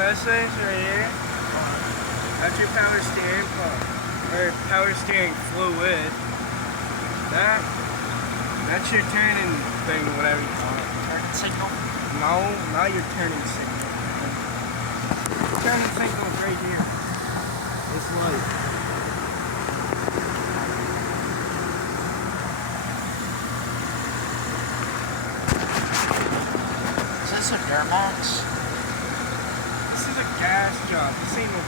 First one's right here. That's your power steering pump, or power steering fluid. That's your turning thing, whatever you call it. Turning signal? No, not your turning signal. Turning signal's right here. This light. Is this a Duramax? This is a gas job. This ain't no